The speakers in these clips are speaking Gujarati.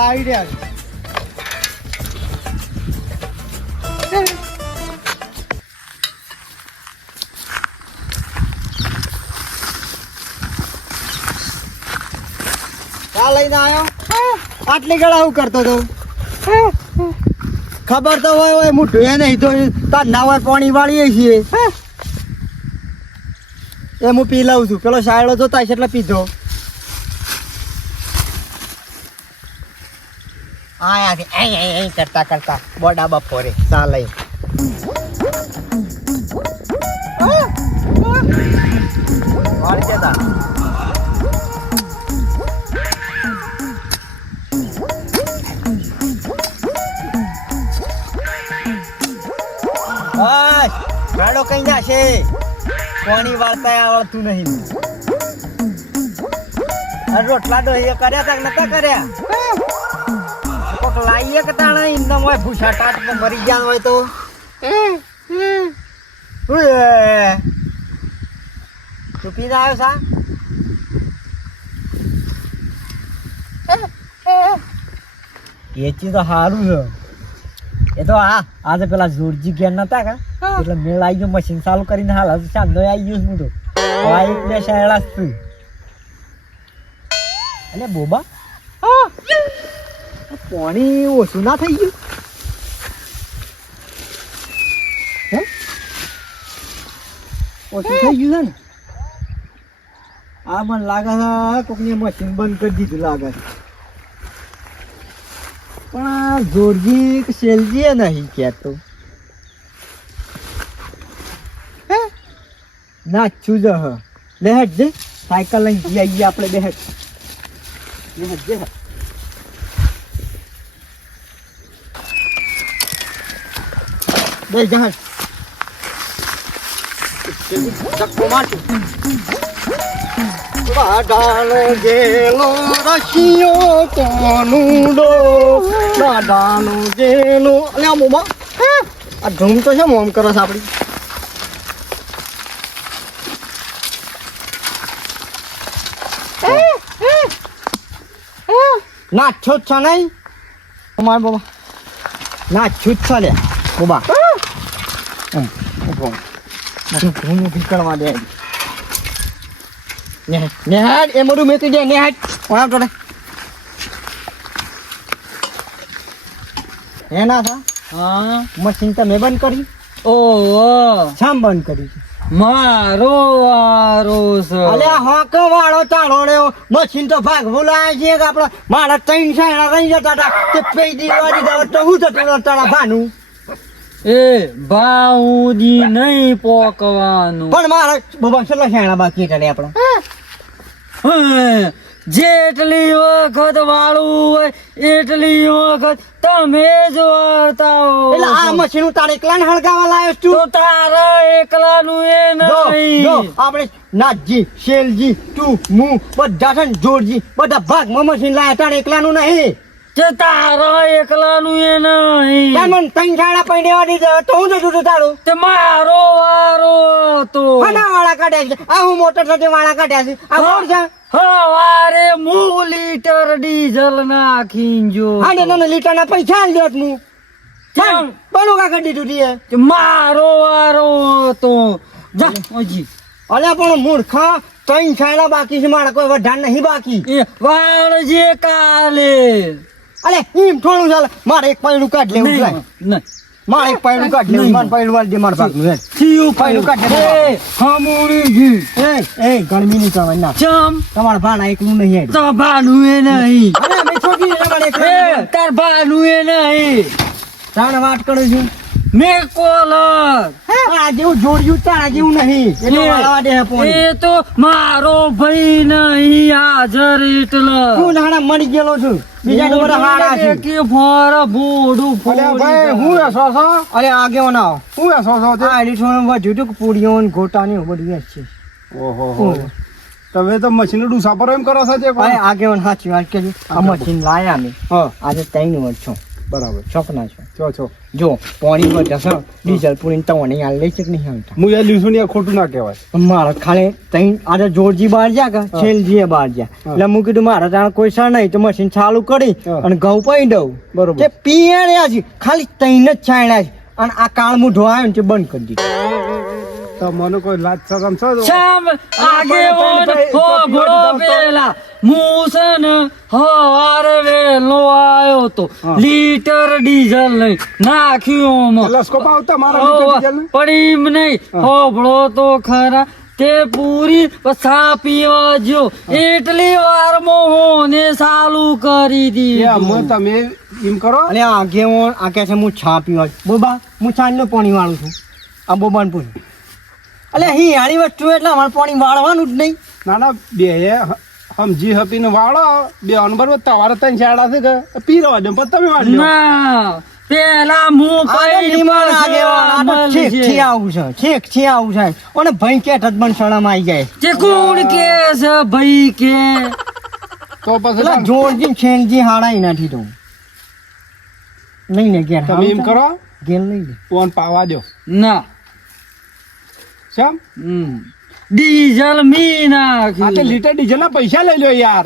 આવી રહ્યા છે. ક્યાં લઈને આવ્યો આટલી ગળા હું કરતો તો? ખબર તો હોય હોય હું એ નહીં, તો તાર નાવર પાણી વાળીએ છીએ. એ હું પી લઉં છું. પેલો સાયડો જોતા છે એટલે પીધો. અહીં કરતા કરતા બોડા બપોરે ચાલે. વાળ બસ કઈ છે. કોની વાર્તા આવડતું નહીં. રોટલા ડોહીએ કર્યા તા નતા કર્યા? કોક લાઈએ કે તાણે ઇન્દમ હોય ભૂસા ટાટ પર મરી ગયા હોય તો. ચૂપી ના આવ્યો સા? કેચી તો સારું છે. એ તો આ આજે પેલા જોરજી ઘેર નતા કા? એટલે મેળ આવી ગયો મશીન ચાલુ કરીને હાલ હજુ સાંધો આવી ગયો હું તો આ એક બે છું. અને બોબા પાણી ઓછું ના થઈ ગયું? હે? ઓછું થઈ ગયું છે ને? આ મને લાગે છે કોકની મશીન બંધ કરી દીધું લાગે છે. પણ આ જોરજી કે નહીં કહેતો. નાચું જ હ. લે હેડ જે સાયકલ લઈને જઈ આવીએ આપણે બે લેહટ જે બે જહાજ. ચક્કો મારતું દાદાનો ગેલો રશિયો કોનુડો દાદાનો ગેલો. અને આ મોમા આ ધૂમ તો છે મોમ કરો છે આપણી. ના છો છો નહીં? તમારે બાબા ના છું જ છો લે બાબા ઊભો. ધૂમ ઊભી કરવા દે. નેહાડ એ મોઢું મેકી દે નેહાડ. ઓળા તો હે ના થા? હા. મશીન તમે બંધ કરી. ઓહો. શામ બંધ કરી મારો વારો છે. અલે હોક વાળો ચાળોડ્યો મશીન તો ભાગ ભૂલાય છે કે આપડે મારા ત્રણ સાયણા રહી જતા હતા તે પેઈ દીવાડી દવા તો હું જતો તારા ભાનું? એ ભાઉદી નહીં પોકવાનું. પણ મારા બાબા છેલ્લા સાયણા બાકી લે આપણે. જેટલી વખત વાળું હોય એટલી વખત તમે જ વાળતા એટલે આ હો મશીન તારે એકલા ને હળગાવા લાવ્યો છું? તો તારા એકલાનું એ નહીં. આપણે નાથજી શેલજી તું હું બધા છે ને જોરજી બધા ભાગમાં મશીન લાયા તારે એકલાનું નહીં. તે તારા એકલાનું એ નહીં. મને ત્રણ શાળા પૈણેવા તો હું જતું હતું તારું? તે મારો વારો હતો. આના વાળા કાઢ્યા છે. આ હું મોટર સાથે વાળા કાઢ્યા છે. આ કોણ છે? હવારે હું લીટર ડીઝલ નાખીને જો. હા ને તને લીટરના પૈસા દેત હું કેમ? બનું કા કરી દીધું તે મારો વારો હતો. જા. ઓજી. અલ્યા પણ મૂર્ખા ત્રણ શાળા બાકી છે. મારા કોઈ વધારે નહીં બાકી. વાળ જે કાલે. અલે એમ થોડું ચાલે મારે એક પાયડું કાઢ લેવું છે નહીં. મારે એક પાયડું કાઢ લેવું. મારે પૈણું વાળી મારા ભાગનું હેડ. થયું પૈણું કાઢ એ, હમુડી જી. એ એ ગરમી ની કરવાની ના ચમ તમારા ભાણા એકલું નહીં. તાર ભાનું એ નહીં અરે અમે છોકરી તમારે એ એકલું તાર ભાનું એ નહીં તાણ વાત કરું છું મેં કોલર. આ જેવું જોડ્યું જેવું નહીં. એટલે વાળવા દે એ તો મારો ભાઈ નહીં હાજર એટલે હું નાણા મરી ગયેલો છું. બીજા નંબર હાડા છે કે ફોર ભોડું અલ્યા ભાઈ હું એસો છો? અરે આગે આવો. હું એસો છો તે? આઈડી હતું કે પૂરીઓ ને ગોટા ને એવું વેચ. છે ઓહો હો. તમે તો મશીન ડુસા પર એમ કરો છો તે ભાઈ આગેવાન સાચી વાત કે આ મશીન લાયા હા. આજે ત્રણ વર્ષ છો. બરાબર. છોકના છો છો. છો જો. પાણી વધે જશે ડીઝલ પૂરીને તમને યાર લઈ છે કે નહીં આવતા હું એ લીધું ને ખોટું ના કહેવાય. મારા ખાલી ત્રણ આજે જોરજી બહાર જા કે. છેલજી બહાર જા એટલે હું કીધું મારે ત્યાં કોઈ સર નહીં તો મશીન ચાલુ કરી અને ઘઉં પાઈ દઉં. બરોબર. તે રહ્યા છે ખાલી તઈને જ છાણ્યા છે. અને આ કાળ મુઢો આવ્યો ને તે બંધ કરી દીધું. તો મને કોઈ લાજ શરમ છે? શામ આગેવાન ભળો પેલા હું છે ને હવારે વેલો આવ્યો તો. લીટર ડીઝલ લઈ નાખ્યું. લસકો પાવતા મારા? પણ એમ નહીં. હોભળો તો ખરા તે પૂરી પછા પીવા જો એટલી વાર મોહને ચાલુ કરી દીધી તમે એમ કરો અને આ આગેવાન આ કહે છે હું છા પીવા. બોબા હું છાનનું પાણી વાળું છું આ બોબાન પૂછું એટલે હિયાળી વસ્તુ એટલે અમારે પાણી વાળવાનું જ નહીં. ના ના બે સમજી હપીને વાળો બે અનબર તમારે ત્રણ શાળા છે કે પી દે પછી તમે વાળી ના પેલા હું કઈ આ છે આવું છે છેકથી આવું છે. અને ભઈ કે તદમન શરમ આવી જાય. જે કોણ કે છે ભાઈ કે? તો પછી જોરજી છેલજી હાડાઈ નથી દઉં. નહીં ને ઘેર તમે એમ કરો. ઘેર નહીં ઓન પાવા દો. ના. શેમ ડીઝલ મી નાખ્યું લીટર ડીઝલ ના પૈસા લઈ લો યાર.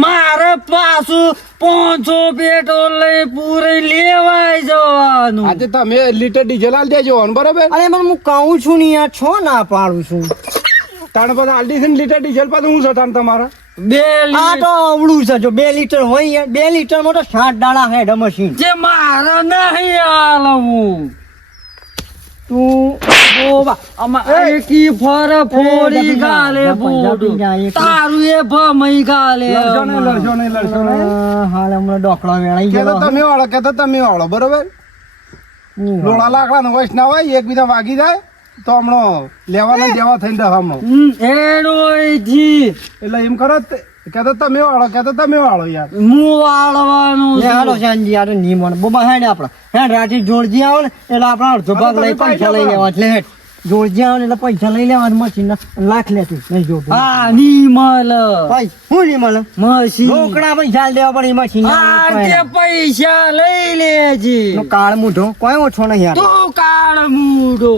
મારે પાછું પાંચસો પેટ્રોલ લઈ પૂરે લેવાય જવાનું. આજે તમે લીટર ડીઝલ આલ દેજો બરાબર? અરે પણ હું કહું છું ને યાર છો ના પાડું છું. તાણ પછી આલ દીધી લીટર ડીઝલ પાસે હું છે તાણ તમારા? બે આ તો અવળું છે જો બે લીટર હોય યાર બે લીટરમાં તો સાત દાડા હેડ મશીન. જે મારે નહીં આલવું બોબા અમારે કી ફર ફોડી ગાલે જપી, જપી બોડું જા, એક તારું એ ભમઈ ગાલે લડશો નહીં લડશો નહીં લડશો નહીં. હાલ હમણાં ડોકળો વેળાઈ ગયો. તમે વાળો કે તો તમે વાળો બરોબર? નહીં લાકડા નો વોઇસ ના હોય એકબીજા વાગી જાય તો હમણો લેવાના દેવા થઈને હમણો એડોયથી એટલે એમ કરો તે- તમે વાળો કે તમે વાળો યાર. હું વાળવાનું લે હાલો છું. યારની મને બોબા હેડ આપડા હેડ રાજી જોડજી આવે ને એટલે આપણા અડધો ભાગ લઈ પૈસા લઈ લેવા એટલે હેડ જોડજી આવે એટલે પૈસા લઈ લેવાનું મશીન લાખ લેતું. નહીં જોતું આ ની મળ હું નહીં મળે મશીન. રોકડા પૈસા દેવા પડે મશીન આ પૈસા. લઈ લેજે. કાળ મૂઢો. કોઈ ઓછો નહીં યાર તું કાળ મૂઢો.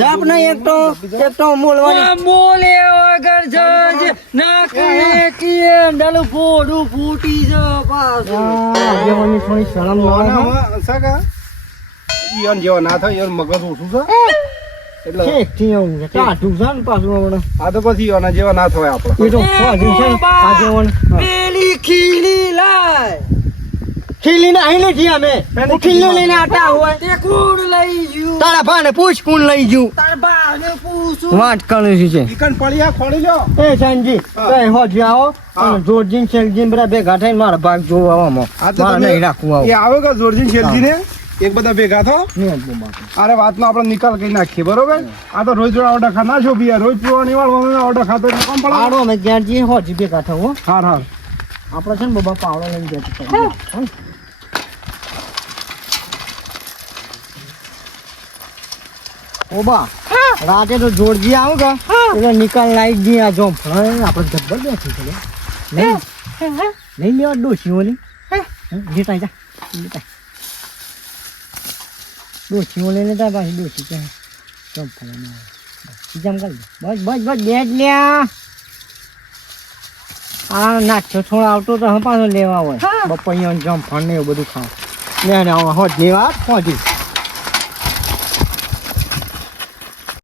જાપ નહીં એક તો એક તો બોલવાની બોલે વગર જજે નાખે કેન્ડલ ફોડું ફૂટી જ પાછું. આ થોડી શરમ ઓને સગા ઈયોન જેવો ના થાય ઈયોન મગજ ઓછું છે. એટલે છે કાઢું છે ને પાછું હમણાં આ તો પછી ઈયોના જેવા ના થાય આપડે એ તો ફોજું છે? ને, આગેવાન પેલી ખીલી લાય. ખીલીને અહીં નથી અમે હું ખીલ્લો લઈને આવતા હોય. તે કોણ લઈ ગયું? તારા ભાને પૂછ કોણ લઈ ગયું. તાર બાને પૂછું. વાત કરે છે? ઈકન પડ્યા ખોળી લ્યો. એ સંજી કઈ હોજી આવો. અને જોરજીન શેલજીન બધા ભેગા થઈને મારા ભાગ જોવા મારે નહીં રાખવું આવું. એ આવે કે જોરજી શેલજી ને એક બધા ભેગા થો. જ. અરે વાતનો આપણે નિકાલ કરી નાખીએ બરોબર? આ તો રોજ રોજ આવડા ખા ના છો બી રોજ પીવાની વાળો આવડા ખાતો કામ કોમ પડે આડો અમે જ્યાં જઈએ હોજી ભેગા થવું. હા હા હાર. આપણે છે ને બાબા પાવડો લઈને જતો. હો. ઓબા રાતે તો જોડજી આવું કે? એટલે નિકાલ લાવી દઈએ આ જો. આપણે જબ્બર બેઠી થઈ લે. નહીં? નહીં લેવા ડોસી ઓલી જીતા જા જીતા ડોસી લઈને તા પાછી ડોસી કે જમ કરી બસ બસ બસ બેટ લ્યા. આ નાચો થોડો આવતો તો હા પાછો લેવા હોય. બપૈયા જમ ફળ ને એવું બધું ખાવ લે ને આવો હોજ જેવા હોજી